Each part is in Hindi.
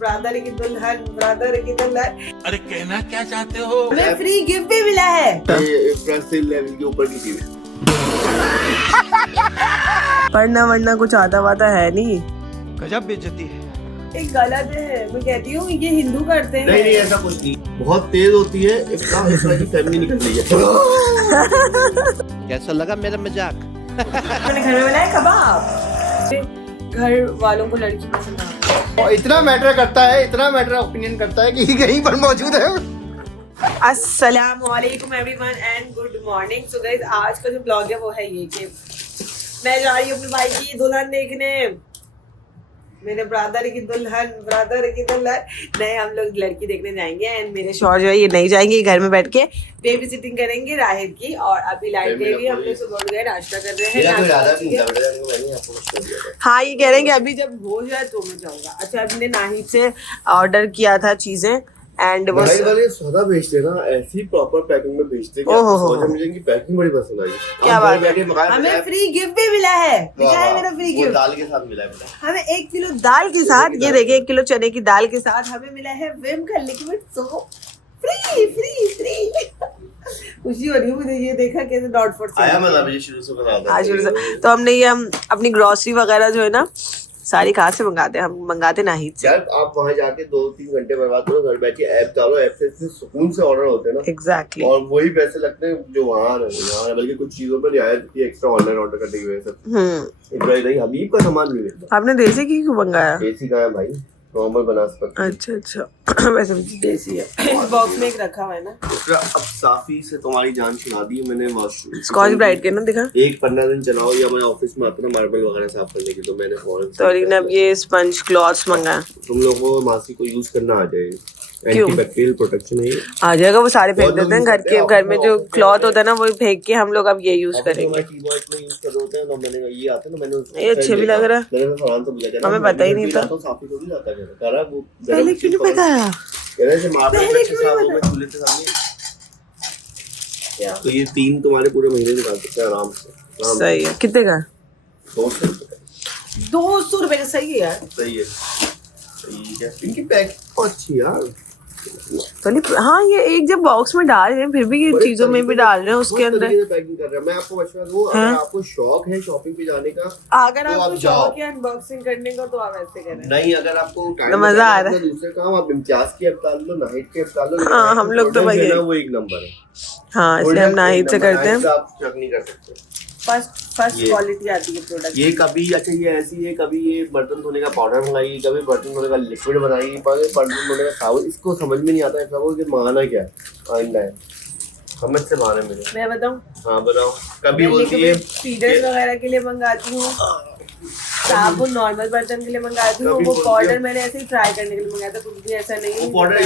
ब्रदर की दुल्हन। अरे कहना क्या चाहते हो? हमें फ्री गिफ्ट भी मिला है। लेवल के ऊपर की चीज पढ़ना वरना कुछ आता वाता है नहीं। गजब बेइज्जती है। एक गलत है, मैं कहती हूँ ये हिंदू करते हैं। नहीं ऐसा कुछ नहीं, बहुत तेज होती है। इफ्तार की फैमिली निकल रही है। कैसा लगा मेरा मजाक? मैंने घर में बनाया कबाब। घर वालों को लड़की पसंद आती है। और इतना मैटर करता है, इतना मैटर ओपिनियन करता है कि कहीं पर मौजूद है। अस्सलामुअलैकुम everyone and good morning. So guys, आज का जो ब्लॉग है वो है ये कि मैं जा रही हूँ अपने भाई की दुल्हन देखने। मेरे ब्रदर की दुल्हन नहीं, हम लोग लड़की देखने जाएंगे एंड मेरे शौहर जो है ये नहीं जाएंगे, घर में बैठ के बेबी सिटिंग करेंगे राहिद की। और अभी लाइट गई हुई, हम लोग सुबह उठ गए, नाश्ता कर रहे हैं। हाँ, ये कह रहे हैं कि अभी जब हो जाए तो मैं जाऊंगा। अच्छा, हमने नाहिद से ऑर्डर किया था चीजें एंड वो वाले सौदा भेजते ना ऐसी प्रॉपर पैकिंग में भेजते कि मुझे इनकी पैकिंग बड़ी पसंद आई। क्या बात है, हमें फ्री गिफ्ट भी मिला है। क्या है मेरा फ्री गिफ्ट? दाल के साथ मिला है। हमें 1 किलो दाल के साथ, ये देखिए 1 किलो चने की दाल के साथ हमें मिला है विम का लिक्विड सोप। फ्री खुशी हो रही है मुझे ये देखा कैसे डॉट फॉर आया मतलब ये शुरू से बता हाँ, शुरू से। तो हमने ये हम अपनी ग्रोसरी वगैरह जो है ना सारी कहाँ से मंगाते हैं? हम मंगाते नाहिद से। यार आप वहाँ जाके 2-3 घंटे बर्बाद करो, घर बैठिए ऐप डालो, ऐप से सुकून से ऑर्डर होते हैं ना। एग्जैक्टली। और वही पैसे लगते हैं जो वहाँ बल्कि कुछ चीजों पर रियायत की एक्स्ट्रा ऑनलाइन ऑर्डर करने की वजह से। इब्राहिम हबीब का सामान भी मिलता। आपने देसी की क्यों मंगाया? देसी का है भाई, नॉर्मल बनास्पति। अच्छा वैसे भी देसी है। इस बॉक्स में एक रखा हुआ है ना। अब साफी से तुम्हारी जान छुड़ा दी मैंने। वॉशरूम स्कॉच ब्राइट के ना दिखा। एक 15 दिन चलाओ या मैं ऑफिस में आता ना मार्बल वगैरह साफ करने की, तो मैंने फौरन तो अब ये स्पंज क्लॉथ्स मंगाया। तुम लोगों को मासी को यूज करना आ जाएगा। एंटीबैक्टीरियल प्रोटेक्शन है ये। आ जाएगा, वो सारे फेंक देते हैं घर में जो क्लॉथ होता है ना, वो फेंक के हम लोग अब ये यूज करेंगे। कीबोर्ड में यूज कर होते हैं ना, मैंने ये आता है ना, मैंने ये अच्छे भी लग रहा है। मैंने फौरन तो बुझा, हमें पता ही नहीं था। तो साफी थोड़ी जाता है करा वो पहले क्यों नहीं बताया? ऐसे मार्बल में साफ हो गए चूल्हे के सामने। तो ये 3 तुम्हारे पूरे महीने निकाल सकते हैं आराम से। सही है। कितने का? 200 रुपए का। सही है यार। सही है। इनकी पैक अच्छी यार। तो नहीं, हाँ, ये एक जब बॉक्स में डाल रहे हैं फिर भी ये चीजों में भी डाल रहे हैं उसके अंदर। पैकिंग कर रहे हैं। मैं आपको मशवरा दूं, अगर आपको शौक है शॉपिंग पे जाने का, अगर आपको शौक है अनबॉक्सिंग करने का, तो आप ऐसे करें। नहीं, अगर आपको टाइम मजा आ रहा है, दूसरे काम आप इम्तियाज की ऐप डाल लो, नाहिद की ऐप डाल लो। हाँ, हम लोग तो वही वो एक नंबर है। हाँ, इसलिए हम नाहिद से करते हैं। आप चेक नहीं कर सकते। फर्स्ट क्वालिटी आती है प्रोडक्ट। ये कभी अच्छा ये ऐसी है, कभी ये बर्तन धोने का पाउडर मंगाई, कभी बर्तन धोने का लिक्विड बनाई, बर्तन धोने का साबुन। इसको समझ में नहीं आता है सब कि मंगाना क्या है। आइंदा है समझ से माने मुझे। मैं बताऊं? हाँ बताओ। कभी बोलती है फीडर्स वगैरह के लिए मंगाती हूँ, साबुन नॉर्मल बर्तन के लिए मंगाती हूँ। वो पाउडर मैंने ऐसे ही ट्राई करने के लिए मंगाया था, कुछ भी ऐसा नहीं है। तुम बोल रहे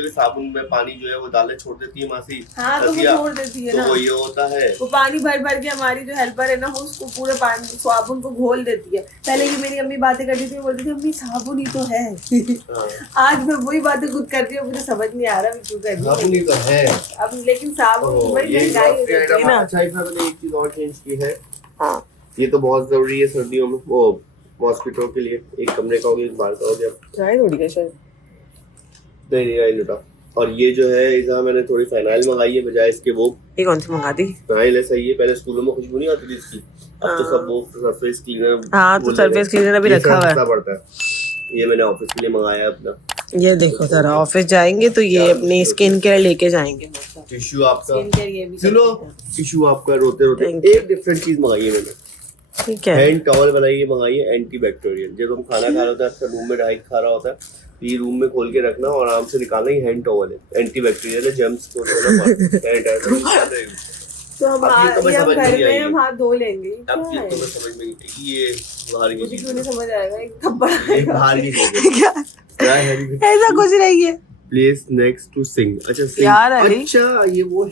हो कि साबुन में पानी जो है वो डाले छोड़ देती है मासी। हाँ, तो वो छोड़ देती है ना। तो ये होता है, वो पानी भर के हमारी जो हेल्पर है ना, वो उसको पूरे पानी साबुन को घोल देती है। पहले ये मेरी अम्मी बातें करती थी, बोलती थी अम्मी साबुन ही तो है। आज मैं वही बातें खुद करती हूँ, मुझे समझ नहीं आ रहा क्यों कर रही हूँ। साबुन ही तो है अब, लेकिन साबुन बड़ी महंगाई हो गई है ना। अच्छा, मैंने एक चीज और चेंज की है। हाँ, ये तो बहुत जरूरी है सर्दियों में, वो मॉस्किटो के लिए। एक कमरे का हो गया, एक बाहर का हो गया। चाय थोड़ी का शायद नहीं आई लुटा। और ये जो है इधर मैंने थोड़ी फाइनाइल मंगाई है बजाय इसके। वो ये कौन सी मंगा दी? फाइनाइल है, सही है। पहले स्कूलों में खुशबू नहीं आती थी इसकी, अब तो सब वो सरफेस क्लीनर। हाँ, तो सरफेस क्लीनर अभी रखा हुआ है। पड़ता है। ये मैंने ऑफिस के लिए मंगाया अपना। ये देखो जरा, ऑफिस जाएंगे तो ये अपनी स्किन केयर लेके जाएंगे। टिश्यू आपका, चलो टिश्यू आपका रोते रोते। एक डिफरेंट चीज मंगाई है मैंने। ठीक है, हैंड टॉवल बनाइए, मंगाइए एंटीबैक्टीरियल। जब हम खाना खा रहे होते हैं, आपका रूम में राइट खा रहा होता है, तो ये रूम में खोल के रखना और आराम से निकालना। ये हैंड टॉवल है, एंटीबैक्टीरियल है, जर्म्स को तो हम हाथ धो लेंगे। अब ये तो मैं समझ में नहीं, ये बाहर की क्यों नहीं समझ आएगा? एक थप्पड़ बाहर की क्या ऐसा कुछ नहीं है। Place next to sing. अच्छा यार, अच्छा ये वो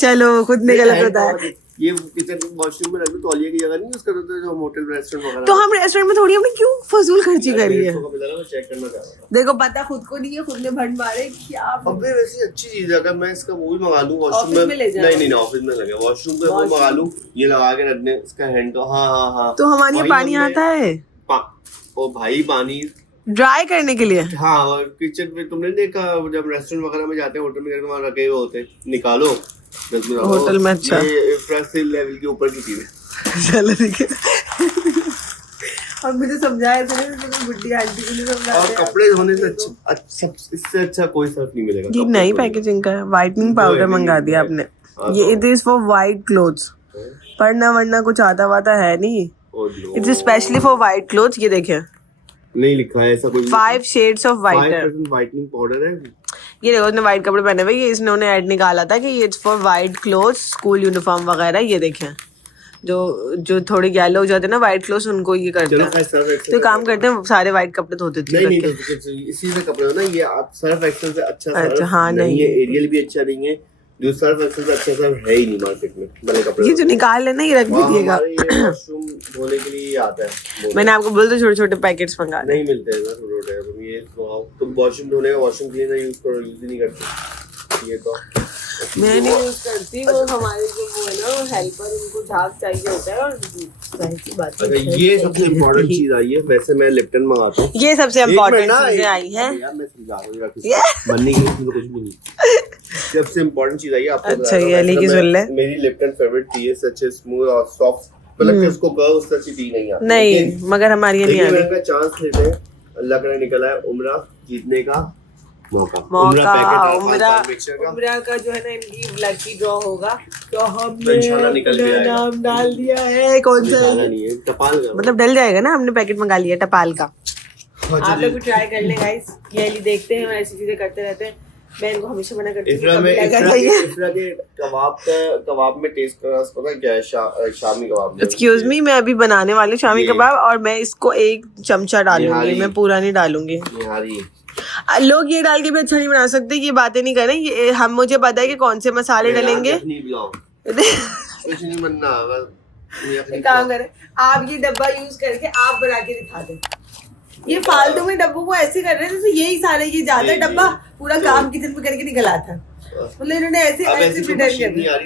चलो खुद निकल होता है। ये किचन वॉशरूम में रखो, तौलिए की जगह नहीं यूज करते थे जो होटल रेस्टोरेंट वगैरह। तो हम रेस्टोरेंट में थोड़ी हमने क्यों फजूल खर्ची करी है? चेक करना चाह रहा था। देखो पता खुद को नहीं है, खुद ने भंड मारे क्या। अबे वैसे अच्छी चीज है, अगर मैं इसका वो भी मंगा लूं वॉशरूम में। नहीं ऑफिस में लगे, वॉशरूम पे वो मंगा लूं, ये लगा के रख दें इसका हैंड। हाँ। तो हमारे यहाँ पानी आता है, ओ भाई पानी ड्राई करने के लिए। हाँ, और किचन में तुमने देखा जब रेस्टोरेंट वगैरह में जाते हैं, होटल में जाकर वहाँ रखे हुए होते हैं, निकालो होटल में। अच्छा, ये फ्रेश लेवल के ऊपर की चीज है। चलो ठीक है। और मुझे समझाया था बुड्ढी आंटी को नहीं समझाया। और कपड़े धोने से अच्छा इससे अच्छा कोई सर्फ नहीं मिलेगा। ये नई पैकेजिंग का है, व्हाइटनिंग पाउडर मंगा दिया आपने। ये it is for white clothes, पढ़ना वरना कुछ आता वाता है नहीं, it is specially for white clothes. ये देखिए नहीं लिखा है ऐसा कुछ। 5 shades of white 5% whitening powder है। ये देखो, उसने व्हाइट कपड़े पहने हुए, ये इसने ऐड निकाला था कि it's for white clothes, school uniform वगैरह। ये देखें, जो थोड़े येलो हो जाते हैं ना व्हाइट क्लोथ्स, उनको ये करते हैं। तो काम करते हैं, सारे व्हाइट कपड़े धोते थे। नहीं इसी से कपड़े हो ना, ये आप सर्फ एक्सेल से अच्छा अच्छा, हाँ, नहीं है, एरियल भी अच्छा नहीं है, जो सर्फ एक्सेल से अच्छा सर्फ है ही नहीं मार्केट में वाले कपड़े। ये जो निकाल लेना, ये रख दीजिएगा। वॉशरूम धोने के लिए आता है। मैंने आपको बोल तो छोटे छोटे पैकेट्स मंगा नहीं मिलते हैं ना छोटे, तुम ये तुम वॉशरूम धोने का वॉशरूम क्लीनर यूज करो, यूज ही नहीं करते। ये तो मैं नहीं यूज करती, वो हमारे जो वो है ना हेल्पर, उनको झाग चाहिए होता है। और जाहिर सी बात है, ये सबसे इम्पोर्टेंट चीज आई है। वैसे मैं लिप्टन मंगाता हूँ, ये सबसे इम्पोर्टेंट चीजें आई है। यार मैं समझा रहा हूँ, बनने के लिए कुछ भी नहीं। सबसे इम्पोर्टेंट चीज आई है आपको। अच्छा, ये अली की सुन ले। मेरी लिप्टन फेवरेट थी, सच स्मूथ और सॉफ्ट, मतलब कि उसको कहो उससे अच्छी टी नहीं आती। नहीं, मगर हमारी ये नहीं आ रही। चांस लेते हैं, अल्लाह का निकला है उम्रा जीतने का मौका। उम्रा का जो है ना, इनकी लकी ड्रॉ होगा, तो हमने नाम डाल दिया है। कौन सा नहीं है, टपाल का मतलब डल जाएगा ना, हमने पैकेट मंगा लिया टपाल का। अच्छा आप लोग भी ट्राई कर लें गाइस, ये अली देखते हैं और ऐसी चीजें करते रहते हैं। मैं इनको हमेशा मना करती हूँ। इफ्रा के कबाब में टेस्ट करना पता है क्या है? शामी कबाब। एक्सक्यूज मी, मैं अभी बनाने वाली शामी कबाब, और मैं इसको 1 चमचा डालूंगी, मैं पूरा नहीं डालूंगी। लोग ये डाल के भी अच्छा नहीं बना सकते, ये बातें नहीं करें। ये हम, मुझे पता है कि कौन से मसाले डलेंगे। एक काम करें, आप ये डब्बा यूज करके आप बना के दिखा दें। ये फालतू में डब्बों को ऐसे कर रहे हैं जैसे यही सारे, ये ज्यादा डब्बा पूरा काम किचन में करके निकला था। मतलब इन्होंने ऐसे प्रिटेंड कर दिया,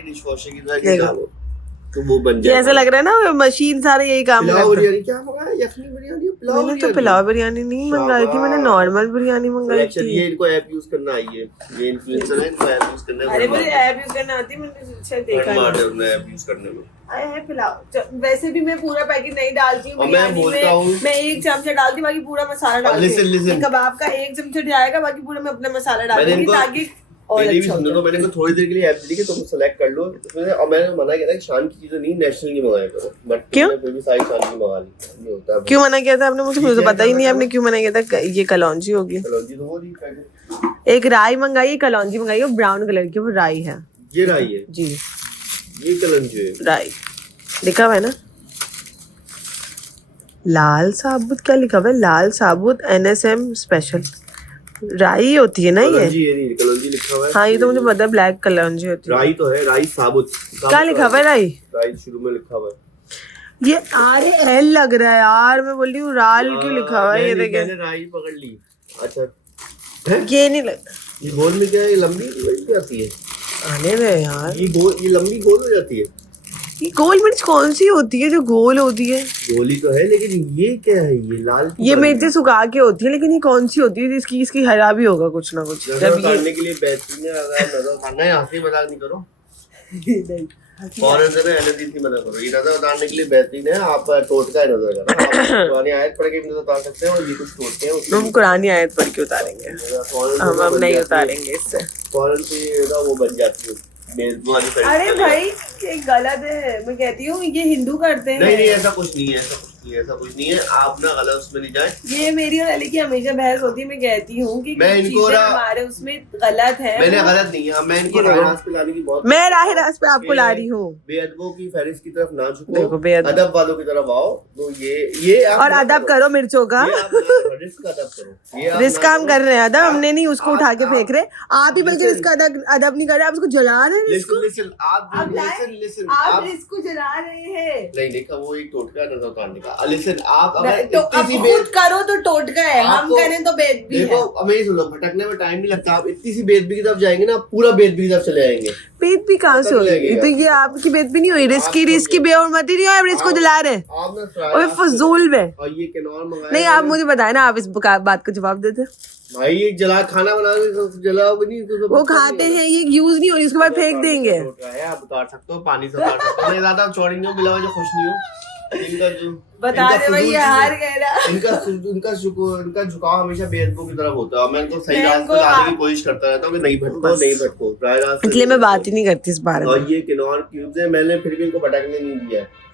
तो वो बन जाए। ऐसा लग रहा है ना मशीन सारे यही काम करता है। क्या मंगाया? यखनी बिरयानी, पुलाव। मैंने तो पुलाव बिरयानी नहीं मंगाई थी, मैंने नॉर्मल बिरयानी मंगाई थी। ये इनको ऐप यूज करना आई है, ये इन्फ्लुएंसर है, इनको ऐप यूज करना है। अरे मुझे ऐप यूज करना आती है, मैंने शायद देखा है ऐप यूज करने में। है पुलाव। वैसे भी मैं पूरा पैकेट नहीं डालती हूँ बिरयानी में, मैं 1 चमचा डालती हूँ, बाकी पूरा मसाला डालती हूँ। कबाब का 1 चमचा जाएगा, बाकी पूरा मैं अपना मसाला डालूंगी ताकि और अच्छा हो। तो मैंने को थोड़ी देर के लिए ऐप दी कि तुम सेलेक्ट कर लो, और मैंने मना किया था कि शान की चीजें नहीं, नेशनल की मंगाया करो, बट क्यों? फिर भी सारी शान की मंगा ली। ये होता है। क्यों मना किया था आपने? मुझे तो पता ही नहीं आपने क्यों मना किया था। ये कलौंजी होगी, कलौंजी तो हो रही है। एक राई मंगाई, कलौंजी मंगाई, ब्राउन कलर की, वो राई है। ये राई है जी, ये कलौंजी है। राई लिखा हुआ है ना, लाल साबुत। क्या लिखा हुआ है? लाल साबुत NSM स्पेशल राई होती है ना ये? कलौंजी लिखा हुआ है। हाँ, ये तो मुझे पता है, ब्लैक कलौंजी होती है। राई तो है, राई साबुत। क्या लिखा हुआ है? राई शुरू में लिखा हुआ है। ये RAL लग रहा है यार, मैं बोल रही हूँ राल क्यों लिखा हुआ है? ये देखे, मैंने राई पकड़ ली। अच्छा, ये नहीं लग, ये गोल में क्या है? ये लंबी बन जाती है। आने दे यार, ये लंबी गोल हो जाती है। ये गोल मिर्च कौन सी होती है जो गोल होती है? गोली तो है, लेकिन ये क्या है? ये लाल, ये मिर्ची सुखा के होती है, लेकिन ये कौन सी होती है? इसकी हरा भी होगा कुछ ना कुछ। नजर उतारने के लिए बेहतरीन है। अगर नजर उतारना है, आखिरी मजाक नहीं करो, फौरन से ना एनालिसिस नहीं मना करो। ये नजर उतारने के लिए बेहतरीन है, आप टोटका नजर करो। आप पुरानी आयत पढ़ के नजर उतार सकते हैं, और ये कुछ टोटके हैं, हम कुरानी आयत पढ़ के उतारेंगे, हम नहीं उतारेंगे इससे। फौरन से वो बन जाती है। अरे भाई, ये गलत है, मैं कहती हूँ ये हिंदू करते हैं। नहीं, ऐसा कुछ नहीं है, ऐसा कुछ नहीं है। आप ना गलत उसमें नहीं जाए। ये मेरी और अली की हमेशा बहस होती है। मैं कहती हूँ कि मैं इनको हमारे उसमें गलत है। मैंने गलत नहीं है, मैं इनको राह रास्त पे लाने की बहुत, मैं राह रास्त पे आपको ला रही हूँ। बेअदबों की फहरिस्त की तरफ ना झुको, देखो बेअदब, अदब वालों की तरफ आओ। तो ये और अदब करो मिर्चों का, रिस्क अदब करो। रिस्क काम कर रहे हैं, अदब हमने नहीं उसको उठा के फेंक रहे। आप ही बल्कि इसका अदब नहीं कर रहे, आप उसको जला रहे हैं। आप रिस्क को जला रहे हैं। नहीं देखा, वो एक टोटका नजर उतारने का। लिसन आप अगर तो इतनी अब सी खुद करो तो टोटका है, हम आपको- करें तो बेदबी देखो है। अब मेरी सुनो, भटकने में टाइम नहीं लगता। आप इतनी सी बेदबी की तरफ जाएंगे ना, पूरा बेदबी की तरफ चले जाएंगे। बेदबी कहाँ से पता हुई? लगेगा। तो ये आपकी बेदबी नहीं हुई, रिस्की आपको रिस्की क्या? बेहरमती नहीं हुई, इसको आप- जला रहे। आप ना ओए फजूल में। और ये किनौर मंगाया नहीं, आप मैंने। मुझे बताए ना, आप इस बात का जवाब देते। भाई ये जला खाना बना के जलाओगे नहीं तो वो खाते हैं, ये यूज नहीं हो रही, उसके बाद फेंक देंगे। आप उतार सकते हो, पानी से उतार सकते हो। मैं ज्यादा चौड़ी नहीं हूँ, मिला जो खुश नहीं हूँ। इनका जो बता इनका दे भाई, फजूल ये चीज़- हार गए ना। इनका झुकाव हमेशा बेदबू की तरफ होता है। मैं इनको सही मैं रास्ते इनको पे लाने आ- की कोशिश करता रहता हूँ कि नहीं भटको राय रास्ते इसलिए मैं पे बात ही नहीं करती इस बारे में। और ये किनौर क्यूब्स है, मैंने फिर भी इनको भटकने नहीं दिया है।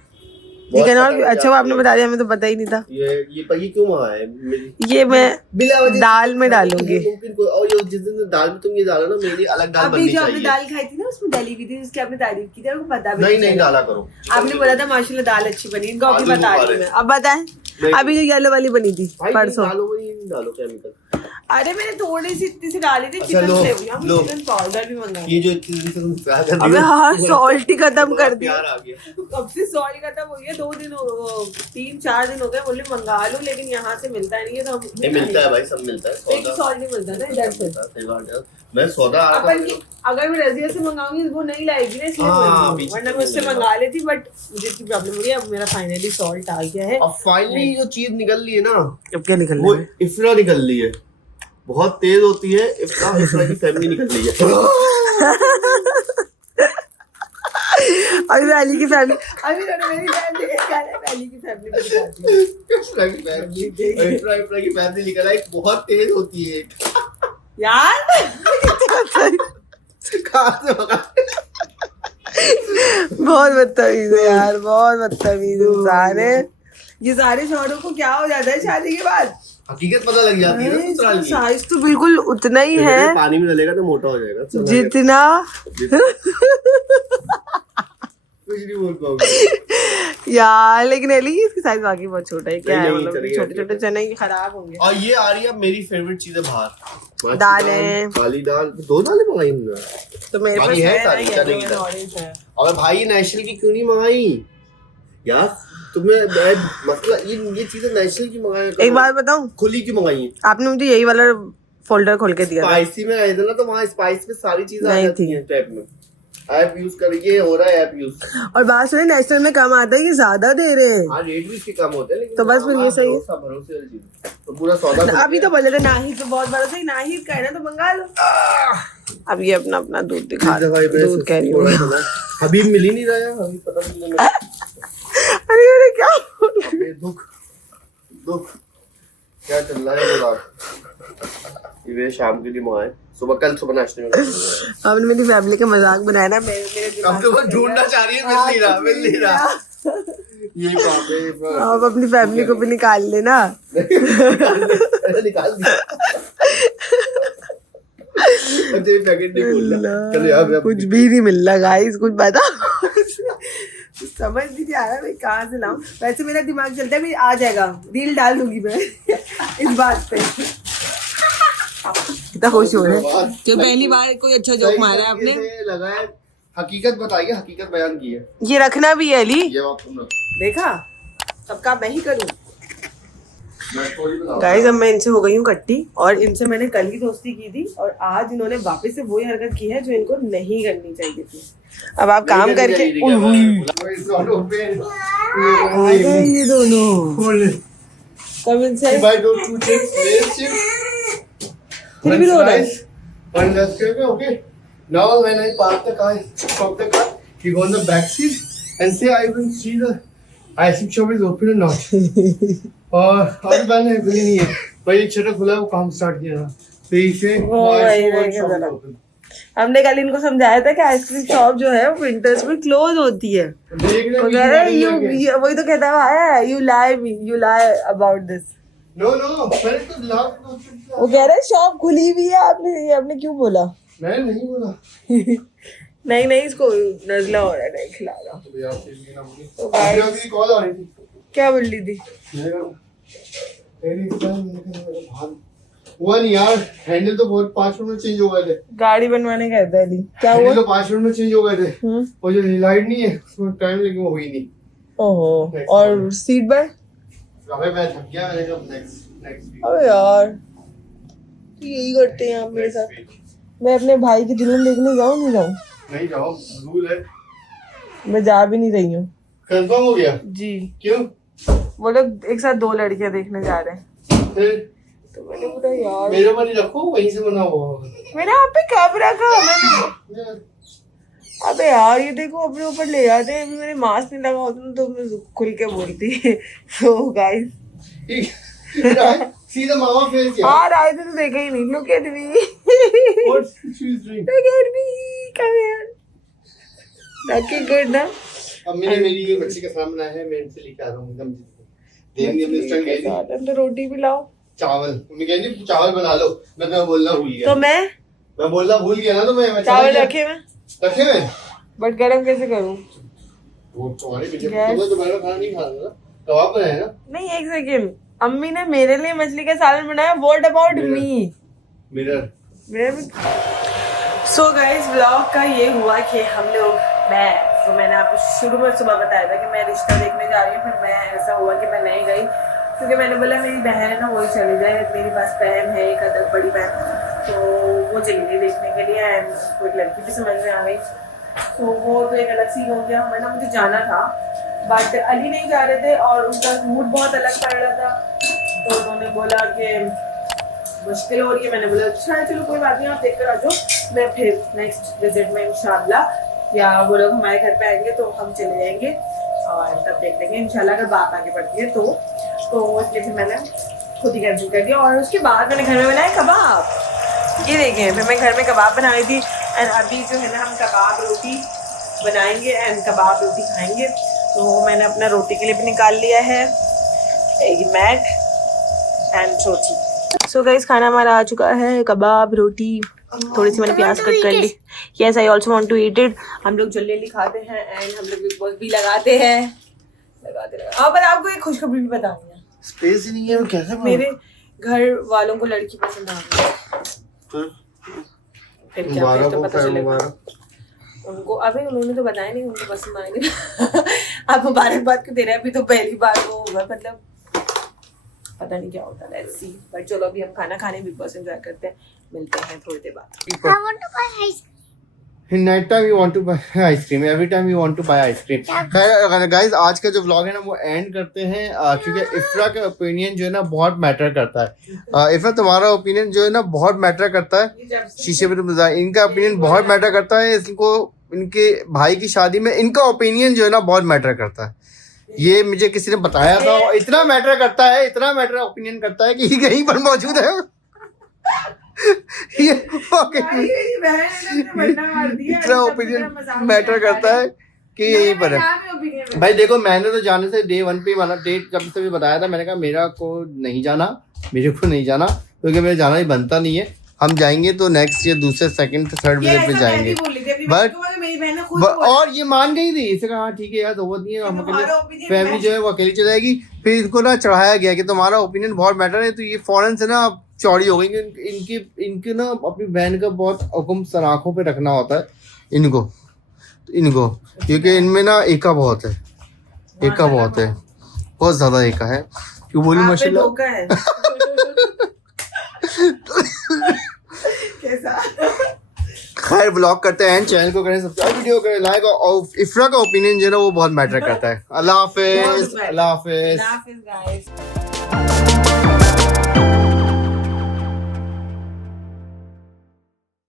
ये बहुत कहना, पता अच्छा वो आपने बता दिया, हमें तो पता ही नहीं था। ये क्यों मंगाया है? ये मैं बिला वजह दाल में डालूंगी। मुमकिन कोई और ये जिस दिन दाल में तुम ये डालो ना, मेरी अलग दाल अभी बननी जो आपने चाहिए। दाल खाई थी ना, उसमें डली हुई थी, जिसकी आपने तारीफ की थी, आपको पता भी नहीं चला। डाला करो। आपने बोला था माशाल्लाह दाल अच्छी बनी, इनको अभी आलू बता रही बुखारे। हूँ मैं। अब बताएं, नहीं। अभी जो येलो वाली बनी थी भाई परसों। दालों में ये नहीं डालो केमिकल। अरे मैंने थोड़ी सी इतनी सी डाली थी, अच्छा, चिकन लो, फ्लेवर। हम लो। चिकन पाउडर भी मंगाए। ये जो इतनी दिन से तुम प्यार कर रही अबे हो, हाँ, सॉल्ट ही खत्म कर दिया। प्यार आ गया। कब से सॉल्ट खत्म हो गया? 3-4 दिन हो गए, बोले मंगा लो, लेकिन यहाँ से मिलता नहीं है, तो हम नहीं मिलता है भाई, सब मिलता है। एक सॉल्ट नहीं मिलता ना इधर से। सही बात है। मैं सौदा आ रहा अपन की अगर मैं रजिया से मंगाऊंगी वो नहीं लाएगी ना, इसलिए हाँ, बोल रही बीच हूँ। वरना में मैं उससे मिलेगा। मंगा लेती, बट मुझे इतनी प्रॉब्लम हो रही है। अब मेरा फाइनली सॉल्ट आ गया है। अब फाइनली जो चीज निकल रही है ना, अब क्या निकल वो रहा है? इफ्रा निकल रही है। बहुत तेज होती है इफ्रा की फैमिली निकल रही है। अभी वैली की फैमिली, अभी मैंने मेरी फैमिली के क्या है, वैली की फैमिली को दिखाती हूँ। इफ्रा की फैमिली निकल आई, बहुत तेज होती है। यार कहाँ से मंगा? बहुत बदतमीज है यार, बहुत बदतमीज इंसान है। ये सारे शौहरों को क्या हो जाता है शादी के बाद? हकीकत पता लग जाती है ना ससुराल की। साइज तो बिल्कुल उतना ही है पानी में डलेगा तो मोटा हो जाएगा। जितना। कुछ नहीं बोल पाऊंगा। यार लेकिन एली, इसकी साइज वाकई बहुत छोटा है। क्या है, नहीं, मतलब चलेगा, छोटे छोटे चने ये खराब होंगे। और ये आ रही है मेरी फेवरेट चीज है बाहर। दालें। काली दाल, 2 दालें मंगाई हमने। तो मेरे पास बाकी है है सारी, ना, चलेगी येलो दाल। और ऑरेंज है। और भाई नेशनल की क्यों नहीं मंगाई यार? तुम्हें मतलब ये चीजें नेशनल की मंगाई, एक बात बताऊं, खुली क्यों मंगाई है? आपने मुझे यही वाला फोल्डर खोल के दिया था। स्पाइसी में आए थे ना, तो वहाँ स्पाइस में सारी चीजें आ नहीं जाती थी। हैं टैब में। ऐप यूज करिए, हो रहा है ऐप यूज। और बात सुने, नेशनल में कम आता है, ये ज्यादा दे रहे हैं। हाँ रेट भी इसके कम होते हैं, लेकिन तो बस फिर ये सही है। भरोसे वाली चीज है। तो पूरा सौदा अभी तो बोले थे नाहिद, तो बहुत बड़ा सही नाहिद का है ना, तो मंगा लो। अब ये अपना अपना दूध दिखा, दूध कह रही हूँ। हबीब मिल ही नहीं रहा है, हबीब पता नहीं लगा। अरे अरे क्या हो रहा है? अबे दुख क्या चल रहा है बोला? ये शाम के लिए मंगाए, कल सुबह नाश्ते में। आपने मेरी फैमिली का मजाक बनाया ना, मेरे दिमाग कब से ढूंढना चाह रही है, मिल नहीं रहा। ये कहाँ पे? आप अपनी फैमिली को भी निकाल लेना। निकाल दिया। मुझे पैकेट नहीं खोलना। चलो यार, मैं कुछ भी नहीं मिल रहा गाइस, कुछ बता। समझ भी नहीं आ रहा मैं कहाँ से लाऊं। वैसे मेरा दिमाग चलता है, भी आ जाएगा, रील डाल दूंगी मैं इस बात पे। कितना खुश हो रहे हैं कि पहली बार कोई अच्छा जोक मारा है आपने। लगा है, हकीकत बताइए, हकीकत बयान की है। ये रखना भी है अली, ये बात तुम देखा सबका मैं ही करूँ। मैं स्टोरी बता गाइस अब मैं इनसे हो गई हूँ कट्टी, और इनसे मैंने कल ही दोस्ती की थी, और आज इन्होंने वापस से वही हरकत की है जो इनको नहीं करनी चाहिए थी। अब आप काम करके ये दोनों तब इनसे फिर भी रो रहा है। Okay. Now when I park the car, stop the car, he go on the back seat and say I will see the ice cream shop is open or not. और अभी मैंने खुली नहीं है, भाई एक छोटा खुला है, वो काम स्टार्ट किया था, तो इसे हमने कल इनको समझाया था कि आइसक्रीम शॉप जो है वो विंटर्स में क्लोज होती है। वो कह रहे हैं वही तो कहता है, you lie about this. No मैंने तो वो कह रहे हैं शॉप खुली हुई है, आपने क्यों बोला? मैं नहीं बोला। नहीं इसको नजला हो रहा है, नहीं खिला रहा। कॉल आ रही थी, क्या बोल रही थी? हुआ नहीं यार, हैंडल तो बहुत 5 मिनट में चेंज हो गए थे। गाड़ी बनवाने गए थे अली, क्या हुआ? हैंडल तो 5 मिनट में चेंज हो गए थे, और जो लाइट नहीं है उसमें टाइम लगे, वो हुई नहीं। ओहो, और सीट बैग अबे मैं थक गया, मैंने कहा नेक्स्ट अबे यार तो यही करते हैं आप मेरे साथ। मैं अपने भाई की दुल्हन देखने जाऊँ नहीं जाऊँ? नहीं जाओ, रूल है। मैं जा भी नहीं रही हूँ। कंफर्म हो गया? जी। क्यों? वो लोग एक साथ 2 लड़कियां देखने जा रहे हैं। फिर तो मैंने बोला यार मेरे पर ही रखो, वहीं से बना हुआ होगा। मैंने यहाँ पे कब रखा मैंने? अबे यार ये देखो अपने ऊपर ले जाते हैं। अभी मैंने मास्क नहीं लगा होता तो मैं खुल के बोलती। तो गाइस सीधा मामा फेस किया। हाँ आए थे तो देखा ही नहीं। Look at me. What she is doing? Look at me. Come here. Looking good ना? अम्मी ने मेरी ये बच्ची का सामान बनाया है, मैं इनसे लेके आ रहा हूँ एकदम। देंगे अपने स्टाइल के लिए। तो रोटी भी लाओ। चावल मम्मी कह रही चावल बना लो। मैं बोलना भूल गया। तो मैं बोलना भूल गया ना, तो मैं चावल रखे में बट गरम कैसे करूँ? वो तुम्हारे पीछे दोबारा खाना नहीं खाना ना, कबाब बनाया ना। नहीं एक सेकेंड, अम्मी ने मेरे लिए मछली का सालन बनाया। What about me? Mirror. So guys vlog का ये हुआ कि हम लोग तो मैंने आपको शुरू में सुबह बताया था कि मैं रिश्ता देखने जा रही हूँ। फिर मैं ऐसा हुआ कि मैं नहीं गई क्योंकि मैंने बोला मेरी बहन है ना वही चली जाए। मेरे पास बहन है एक अदर बड़ी बहन, तो वो चली गई देखने के लिए। एंड कोई लड़की भी समझ में आ गई, तो वो तो एक अलग सीन हो गया। वरना मुझे जाना था बट अली नहीं जा रहे थे और उनका मूड बहुत अलग पड़ रहा था। तो उन्होंने बोला कि मुश्किल हो रही है। मैंने बोला अच्छा है चलो कोई बात नहीं, आप देख कर आ जाओ। मैं फिर नेक्स्ट विजिट में इंशाल्लाह या वो लोग हमारे घर पे आएंगे तो हम चले जाएंगे और तब देख लेंगे इंशाल्लाह। अगर बात आगे बढ़ती है तो इसलिए फिर मैंने खुद ही कैंसिल कर दिया। और उसके बाद मैंने घर में बनाया कबाब। ये देखें, फिर मैं घर में कबाब बनाई थी। एंड अभी जो है ना हम कबाब रोटी बनाएंगे एंड कबाब रोटी खाएंगे। तो मैंने अपना रोटी के लिए भी निकाल लिया है एक मैट एंड रोटी। सो गाइस खाना हमारा आ चुका है, कबाब रोटी। थोड़ी सी मैंने प्याज कट कर ली। Yes I also want to eat it. हम लोग जल्दी जल्दी खाते हैं एंड हम लोग बिग बॉस भी लगाते हैं। पर आपको एक खुशखबरी भी बताऊंगी। स्पेस ही नहीं है, कैसे मेरे घर वालों को लड़की पसंद आ गई। फिर क्या, फिर तो पता चलेगा उनको। अभी उन्होंने तो बताया नहीं उनको पसंद आएगी। आप मुबारकबाद क्यों दे रहे हैं? अभी तो पहली बार वो होगा, मतलब पता नहीं क्या होता है। Let's see. बट चलो अभी हम खाना खाने बिग बॉस एंजॉय करते हैं। मिलते हैं थोड़ी देर बाद। I want to buy ice cream. In night time you want to buy ice cream. Every time you want to buy ice cream. Guys आज का जो व्लॉग है ना वो एंड करते हैं क्योंकि इफ्रा का ओपिनियन जो है ना बहुत मैटर करता है। इफ्रा तुम्हारा ओपिनियन जो है ना बहुत मैटर करता है। शीशे पे तुम इनका ओपिनियन बहुत मैटर करता है। इनको इनके भाई की शादी में इनका ओपिनियन जो है ना बहुत मैटर करता है। ये मुझे किसी ने बताया था। इतना मैटर करता है, इतना मैटर ओपिनियन करता है कि यहीं पर मौजूद है। ये इतना ओपिनियन मैटर करता है कि यहीं पर है। भाई देखो मैंने तो जाने से डे 1 पे माना, डेट जब से भी बताया था मैंने कहा मेरा को नहीं जाना, मेरे को नहीं जाना क्योंकि मेरा जाना ही बनता नहीं है। हम जाएंगे तो नेक्स्ट ये दूसरे सेकंड थर्ड विजिट पे जाएंगे। बट और ये मान गई थी, इसे कहा ठीक है यार जरूरत नहीं है, हम अकेले फैमिली जो है वो अकेली चली जाएगी। फिर इनको ना चढ़ाया गया कि तुम्हारा ओपिनियन बहुत मैटर है। तो ये फौरन से ना चौड़ी हो गई। इनकी ना अपनी बहन का बहुत हुक्म सर आंखों पे रखना होता है इनको क्योंकि इनमें ना एका बहुत है, एका बहुत है, बहुत ज्यादा एका है। क्यों बोली माशाल्लाह। खैर ब्लॉग करते हैं, चैनल को करें सब्सक्राइब, वीडियो करें लाइक। और इफ्रा का ओपिनियन जो है ना वो बहुत मैटर करता है। अल्लाह हाफिज। अल्लाह हाफिज गाइस।